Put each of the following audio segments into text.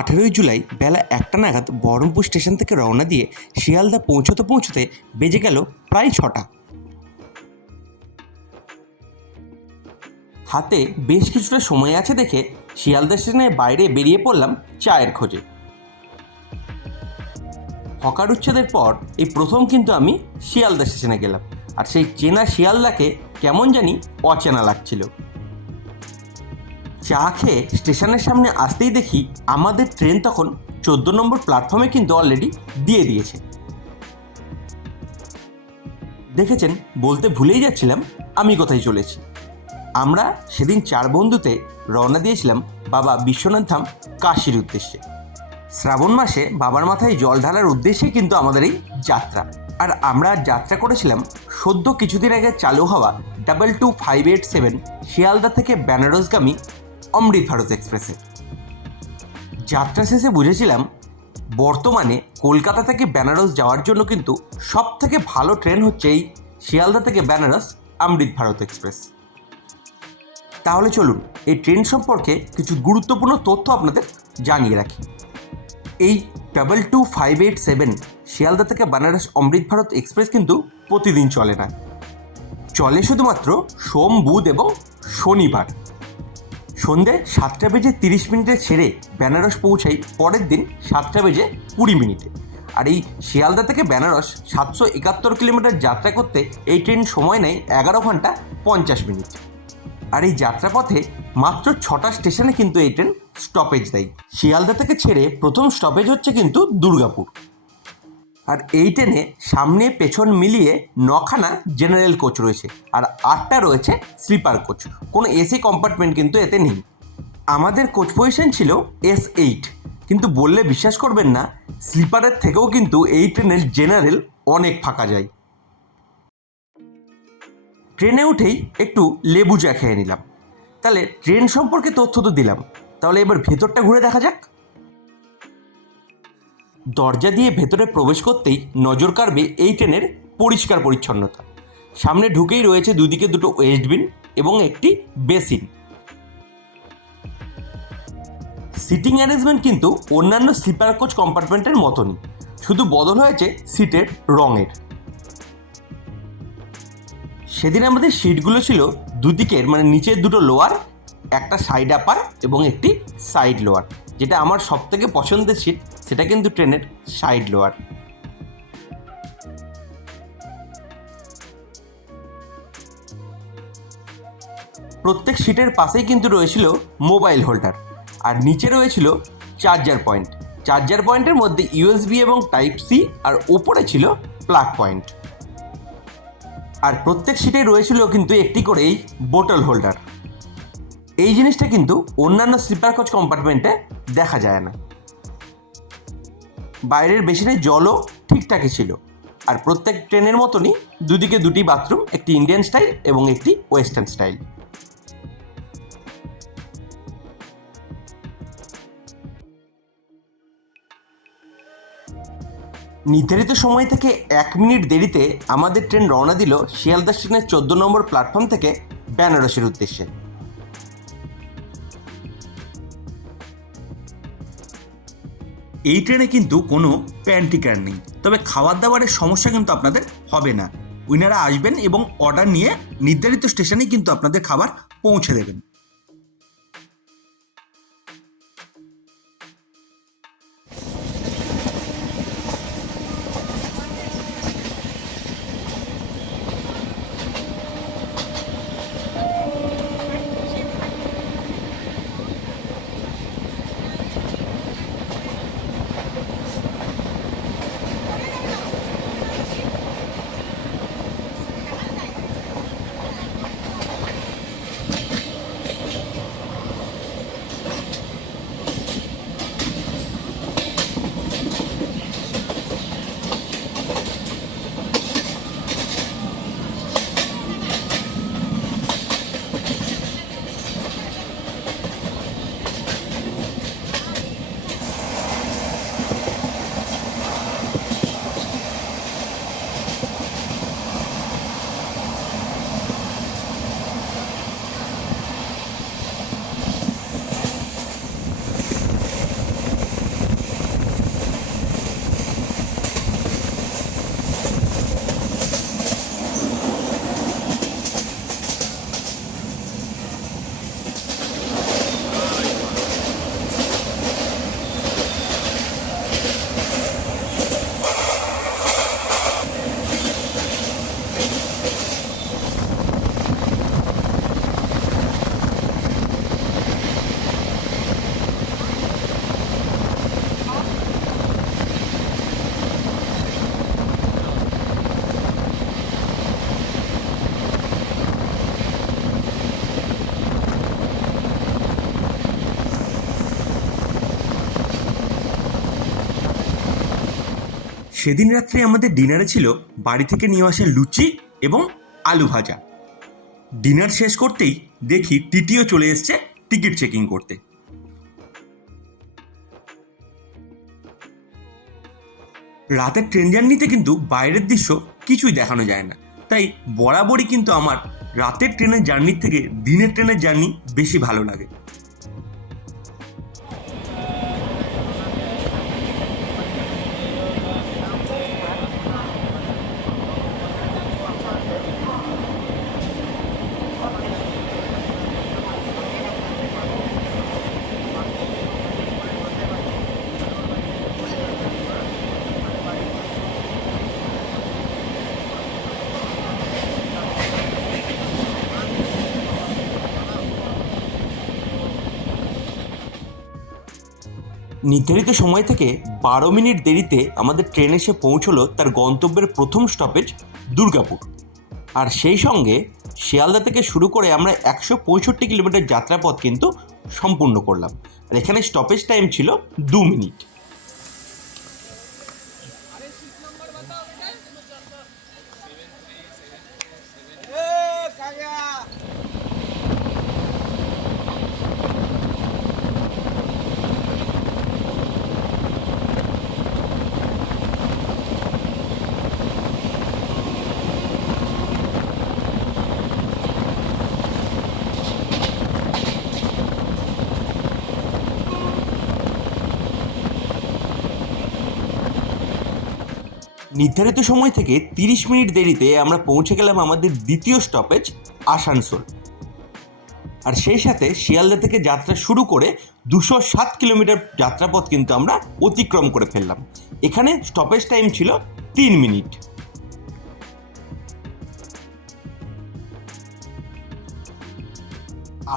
18ই জুলাই বেলা 1টা নাগাদ বহরমপুর স্টেশন থেকে রওনা দিয়ে শিয়ালদা পৌঁছতে বেজে গেল প্রায় 6টা। হাতে বেশ কিছুটা সময় আছে দেখে শিয়ালদা স্টেশনের বাইরে বেরিয়ে পড়লাম চায়ের খোঁজে। হকার উচ্ছেদের পর এই প্রথম কিন্তু আমি শিয়ালদা স্টেশনে গেলাম, আর সেই চেনা শিয়ালদাকে কেমন জানি অচেনা লাগছিল। চা খেয়ে স্টেশনের সামনে আসতেই দেখি আমাদের ট্রেন তখন 14 নম্বর প্ল্যাটফর্মে কিন্তু অলরেডি দিয়ে দিয়েছে। দেখেছেন, বলতে ভুলেই যাচ্ছিলাম আমি কোথায় চলেছি। আমরা সেদিন 4 বন্ধুতে রওনা দিয়েছিলাম বাবা বিশ্বনাথ ধাম কাশীর উদ্দেশ্যে। শ্রাবণ মাসে বাবার মাথায় জল ঢালার উদ্দেশ্যেই কিন্তু আমাদের এই যাত্রা। আর আমরা যাত্রা করেছিলাম সদ্য কিছুদিন আগে চালু হওয়া 22587 শিয়ালদা থেকে বেনারসগামী অমৃত ভারত এক্সপ্রেসে। যাত্রা শেষে বুঝেছিলাম বর্তমানে কলকাতা থেকে বেনারস যাওয়ার জন্য কিন্তু সব থেকে ভালো ট্রেন হচ্ছে এই শিয়ালদা থেকে বেনারস অমৃত ভারত এক্সপ্রেস। তাহলে চলুন এই ট্রেন সম্পর্কে কিছু গুরুত্বপূর্ণ তথ্য আপনাদের জানিয়ে রাখি। এই 22587 শিয়ালদা থেকে বেনারস অমৃত ভারত এক্সপ্রেস কিন্তু প্রতিদিন চলে না, চলে শুধুমাত্র সোম, বুধ এবং শনিবার। সন্ধে 7:30 ছেড়ে বেনারস পৌঁছাই পরের দিন 7:20। আর এই শিয়ালদা থেকে বেনারস 771 কিলোমিটার যাত্রা করতে এই ট্রেন সময় নেয় 11 ঘন্টা 50 মিনিট। আর এই যাত্রাপথে মাত্র 6টা স্টেশনে কিন্তু এই ট্রেন স্টপেজ দেয়। শিয়ালদা থেকে ছেড়ে প্রথম স্টপেজ হচ্ছে কিন্তু দুর্গাপুর। আর এই ট্রেনে সামনে পেছন মিলিয়ে 9খানা জেনারেল কোচ রয়েছে, আর 8টা রয়েছে স্লিপার কোচ। কোনো এসি কম্পার্টমেন্ট কিন্তু এতে নেই। আমাদের কোচ পজিশন ছিল S8, কিন্তু বললে বিশ্বাস করবেন না, স্লিপারের থেকেও কিন্তু এই ট্রেনের জেনারেল অনেক ফাঁকা যায়। ট্রেনে উঠেই একটু লেবু চা খেয়ে নিলাম। তাহলে ট্রেন সম্পর্কে তথ্য তো দিলাম, তাহলে এবার ভেতরটা ঘুরে দেখা যাক। দরজা দিয়ে ভেতরে প্রবেশ করতেই নজর কাড়বে এই ট্রেনের পরিষ্কার পরিচ্ছন্নতা। সামনে ঢুকেই রয়েছে দুদিকে দুটো ওয়েস্টবিন এবং একটি বেসিন। সিটিং অ্যারেঞ্জমেন্ট কিন্তু অন্যান্য স্লিপার কোচ কম্পার্টমেন্টের মতনই, শুধু বদল হয়েছে সিটের রঙের। সেদিন আমাদের সিটগুলো ছিল দুদিকের, মানে নিচের দুটো লোয়ার, একটা সাইড আপার এবং একটি সাইড লোয়ার। যেটা আমার সব থেকে পছন্দের সিট সেটা কিন্তু ট্রেনের সাইড লোয়ার। প্রত্যেক সিটের পাশেই কিন্তু রয়েছিল মোবাইল হোল্ডার, আর নিচে রয়েছিল চার্জার পয়েন্ট। চার্জার পয়েন্টের মধ্যে USB এবং Type-C, আর ওপরে ছিল প্লাগ পয়েন্ট। আর প্রত্যেক সিটে রয়েছিল কিন্তু একটি করেই বোতল হোল্ডার। এই জিনিসটা কিন্তু অন্যান্য স্লিপার কোচ কম্পার্টমেন্টে দেখা যায় না। বাইরের বেসিনে জলও ঠিকঠাকই ছিল। আর প্রত্যেক ট্রেনের মতনই দুদিকে দুটি বাথরুম, একটি ইন্ডিয়ান স্টাইল এবং একটি ওয়েস্টার্ন স্টাইল। নির্ধারিত সময় থেকে 1 মিনিট দেরিতে আমাদের ট্রেন রওনা দিল শিয়ালদা স্টেশনের 14 নম্বর প্ল্যাটফর্ম থেকে বেনারসের উদ্দেশ্যে। এই ট্রেনে কিন্তু কোনো প্যান্টিকার নেই, তবে খাবার দাবারের সমস্যা কিন্তু আপনাদের হবে না। উইনারা আসবেন এবং অর্ডার নিয়ে নির্ধারিত স্টেশনেই কিন্তু আপনাদের খাবার পৌঁছে দেবেন। সেদিন রাত্রে আমাদের ডিনারে ছিল বাড়ি থেকে নিয়ে আসা লুচি এবং আলু ভাজা। ডিনার শেষ করতেই দেখি টিটিও চলে এসছে টিকিট চেকিং করতে। রাতের ট্রেন জার্নিতে কিন্তু বাইরের দৃশ্য কিছুই দেখানো যায় না, তাই বরাবরই কিন্তু আমার রাতের ট্রেনের জার্নির থেকে দিনের ট্রেনের জার্নি বেশি ভালো লাগে। নির্ধারিত সময় থেকে 12 মিনিট দেরিতে আমাদের ট্রেন এসে পৌঁছলো তার গন্তব্যের প্রথম স্টপেজ দুর্গাপুর। আর সেই সঙ্গে শিয়ালদা থেকে শুরু করে আমরা 165 কিলোমিটার যাত্রাপথ কিন্তু সম্পূর্ণ করলাম। আর এখানে স্টপেজ টাইম ছিল 2 মিনিট। নির্ধারিত সময় থেকে 30 মিনিট দেরিতে আমরা পৌঁছে গেলাম আমাদের দ্বিতীয় স্টপেজ আসানসোল। আর সেই সাথে শিয়ালদা থেকে যাত্রা শুরু করে 207 কিলোমিটার যাত্রাপথ কিন্তু আমরা অতিক্রম করে ফেললাম। এখানে স্টপেজ টাইম ছিল 3 মিনিট।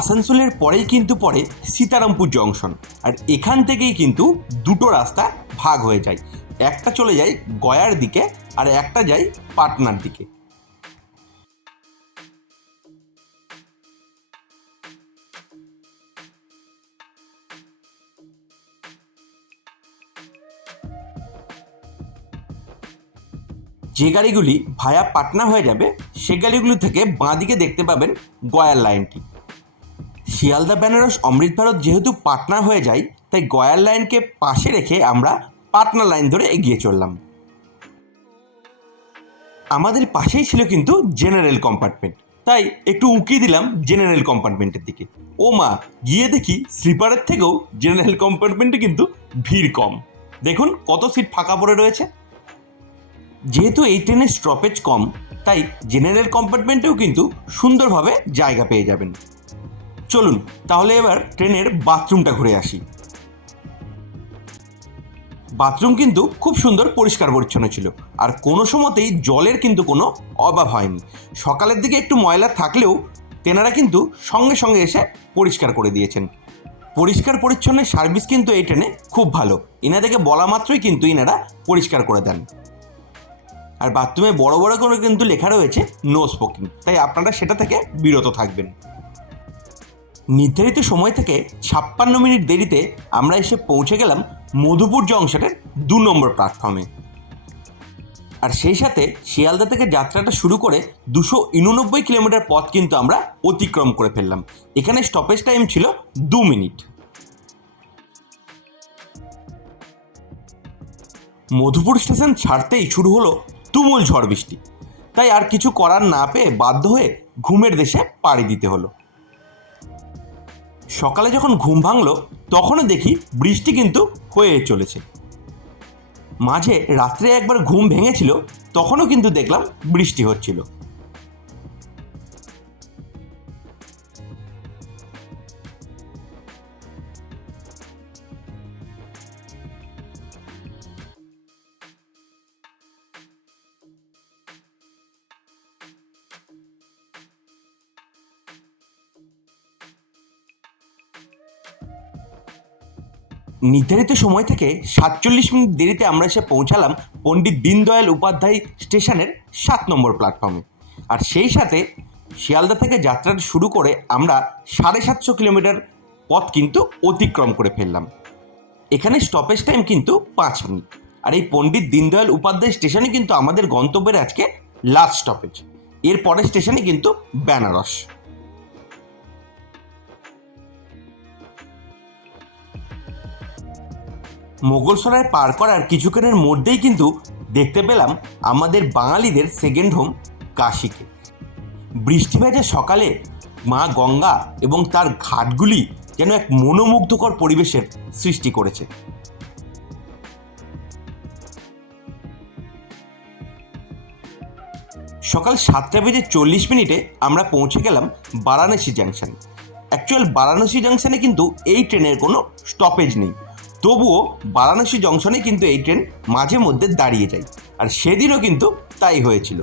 আসানসোলের পরেই কিন্তু পড়ে সীতারামপুর জংশন। আর এখান থেকেই কিন্তু দুটো রাস্তা ভাগ হয়ে যায়, একটা চলে যায় গয়ার দিকে আর একটা যায় পাটনার দিকে। যে গাড়িগুলি ভায়া পাটনা হয়ে যাবে সে গাড়িগুলি থেকে বাঁদিকে দেখতে পাবেন গয়ার লাইনটি। শিয়ালদা বেনারস অমৃত ভারত যেহেতু পাটনা হয়ে যায়, তাই গয়ার লাইনকে পাশে রেখে আমরা পাটনা লাইন ধরে এগিয়ে চললাম। আমাদের পাশেই ছিল কিন্তু জেনারেল কম্পার্টমেন্ট, তাই একটু উকিয়ে দিলাম জেনারেল কম্পার্টমেন্টের দিকে। ও মা, গিয়ে দেখি স্লিপারের থেকেও জেনারেল কম্পার্টমেন্টে কিন্তু ভিড় কম। দেখুন কত সিট ফাঁকা পড়ে রয়েছে। যেহেতু এই ট্রেনের স্টপেজ কম, তাই জেনারেল কম্পার্টমেন্টেও কিন্তু সুন্দরভাবে জায়গা পেয়ে যাবেন। চলুন তাহলে এবার ট্রেনের বাথরুমটা ঘুরে আসি। বাথরুম কিন্তু খুব সুন্দর পরিষ্কার পরিচ্ছন্ন ছিল, আর কোনো সময়তেই জলের কিন্তু কোনো অভাব হয়নি। সকালের দিকে একটু ময়লা থাকলেও তেনারা কিন্তু সঙ্গে সঙ্গে এসে পরিষ্কার করে দিয়েছেন। পরিষ্কার পরিচ্ছন্ন সার্ভিস কিন্তু এই ট্রেনে খুব ভালো, এনাদেরকে বলা মাত্রই কিন্তু এনারা পরিষ্কার করে দেন। আর বাথরুমে বড় বড় করে কিন্তু লেখা রয়েছে নো স্মোকিং, তাই আপনারা সেটা থেকে বিরত থাকবেন। নির্ধারিত সময় থেকে 56 মিনিট দেরিতে আমরা এসে পৌঁছে গেলাম মধুপুর জংশনের 2 নম্বর প্ল্যাটফর্মে। আর সেই সাথে শিয়ালদা থেকে যাত্রাটা শুরু করে 289 কিলোমিটার পথ কিন্তু আমরা অতিক্রম করে ফেললাম। এখানে স্টপেজ টাইম ছিল 2 মিনিট। মধুপুর স্টেশন ছাড়তেই শুরু হলো তুমুল ঝড় বৃষ্টি, তাই আর কিছু করার না পেয়ে বাধ্য হয়ে ঘুমের দেশে পাড়ি দিতে হলো। সকালে যখন ঘুম ভাঙলো তখনও দেখি বৃষ্টি কিন্তু হয়ে চলেছে। মাঝে রাত্রে একবার ঘুম ভেঙেছিল, তখনও কিন্তু দেখলাম বৃষ্টি হচ্ছিল। নির্ধারিত সময় থেকে 47 মিনিট দেরিতে আমরা এসে পৌঁছালাম পণ্ডিত দীনদয়াল উপাধ্যায় স্টেশনের 7 নম্বর প্ল্যাটফর্মে। আর সেই সাথে শিয়ালদা থেকে যাত্রাটা শুরু করে আমরা 750 কিলোমিটার পথ কিন্তু অতিক্রম করে ফেললাম। এখানে স্টপেজ টাইম কিন্তু 5 মিনিট। আর এই পণ্ডিত দীনদয়াল উপাধ্যায় স্টেশনই কিন্তু আমাদের গন্তব্যের আজকে লাস্ট স্টপেজ। এর পরের স্টেশনে কিন্তু বেনারস। মোগলসরাই পার করার কিছুক্ষণের মধ্যেই কিন্তু দেখতে পেলাম আমাদের বাঙালিদের সেকেন্ড হোম কাশীকে। বৃষ্টি ভেজা সকালে মা গঙ্গা এবং তার ঘাটগুলি যেন এক মনোমুগ্ধকর পরিবেশের সৃষ্টি করেছে। সকাল 7:40 আমরা পৌঁছে গেলাম বারাণসী জাংশন। অ্যাকচুয়াল বারাণসী জাংশনে কিন্তু এই ট্রেনের কোনো স্টপেজ নেই, তবুও বারাণসী জংশনে কিন্তু এই ট্রেন মাঝে মধ্যে দাঁড়িয়ে যায়, আর সেদিনও কিন্তু তাই হয়েছিল।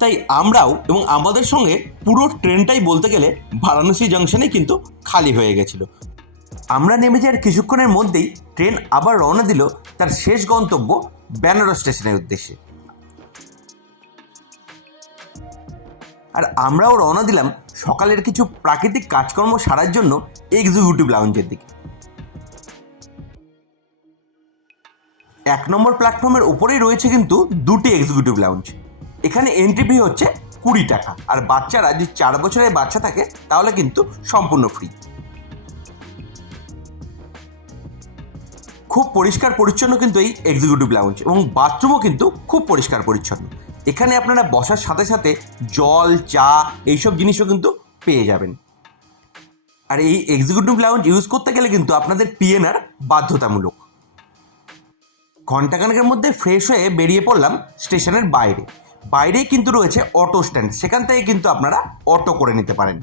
তাই আমরাও এবং আমাদের সঙ্গে পুরো ট্রেনটাই বলতে গেলে বারাণসী জংশনে কিন্তু খালি হয়ে গেছিল। আমরা নেমে যাওয়ার কিছুক্ষণের মধ্যেই ট্রেন আবার রওনা দিল তার শেষ গন্তব্য বেনারস স্টেশনের উদ্দেশ্যে। আর আমরাও রওনা দিলাম সকালের কিছু প্রাকৃতিক কাজকর্ম সারার জন্য এক্সিকিউটিভ লাউঞ্জের দিকে। 1 নম্বর প্ল্যাটফর্মের ওপরেই রয়েছে কিন্তু দুটি এক্সিকিউটিভ লাউঞ্জ। এখানে এন্ট্রি ফি হচ্ছে 20 টাকা, আর বাচ্চারা যদি 4 বছরের বাচ্চা থাকে তাহলে কিন্তু সম্পূর্ণ ফ্রি। খুব পরিষ্কার পরিচ্ছন্ন কিন্তু এই এক্সিকিউটিভ লাউঞ্জ, এবং বাথরুমও কিন্তু খুব পরিষ্কার পরিচ্ছন্ন। এখানে আপনারা বসার সাথে সাথে জল, চা এইসব জিনিসও কিন্তু পেয়ে যাবেন। আর এই এক্সিকিউটিভ লাউঞ্জ ইউজ করতে গেলে কিন্তু আপনাদের পিএনআর বাধ্যতামূলক। ঘণ্টাখানেকের মধ্যে ফ্রেশ হয়ে বেরিয়ে পড়লাম স্টেশনের বাইরেই কিন্তু রয়েছে অটো স্ট্যান্ড, সেখান থেকে কিন্তু আপনারা অটো করে নিতে পারেন।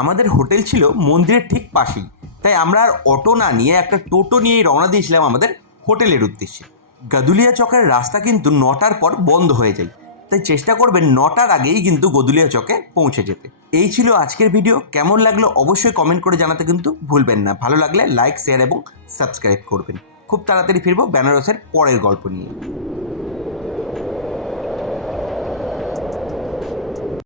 আমাদের হোটেল ছিল মন্দিরের ঠিক পাশেই, তাই আমরা আর অটো না নিয়ে একটা টোটো নিয়েই রওনা দিয়েছিলাম আমাদের হোটেলের উদ্দেশ্যে। গাদুলিয়া চকের রাস্তা কিন্তু 9টার পর বন্ধ হয়ে যায়, তাই চেষ্টা করবেন 9টার আগেই কিন্তু গাদুলিয়া চকে পৌঁছে যেতে। এই ছিল আজকের ভিডিও। কেমন লাগলো অবশ্যই কমেন্ট করে জানাতে কিন্তু ভুলবেন না। ভালো লাগলে লাইক, শেয়ার এবং সাবস্ক্রাইব করবেন। খুব তাড়াতাড়ি ফিরবো বেনারসের পরের গল্প নিয়ে।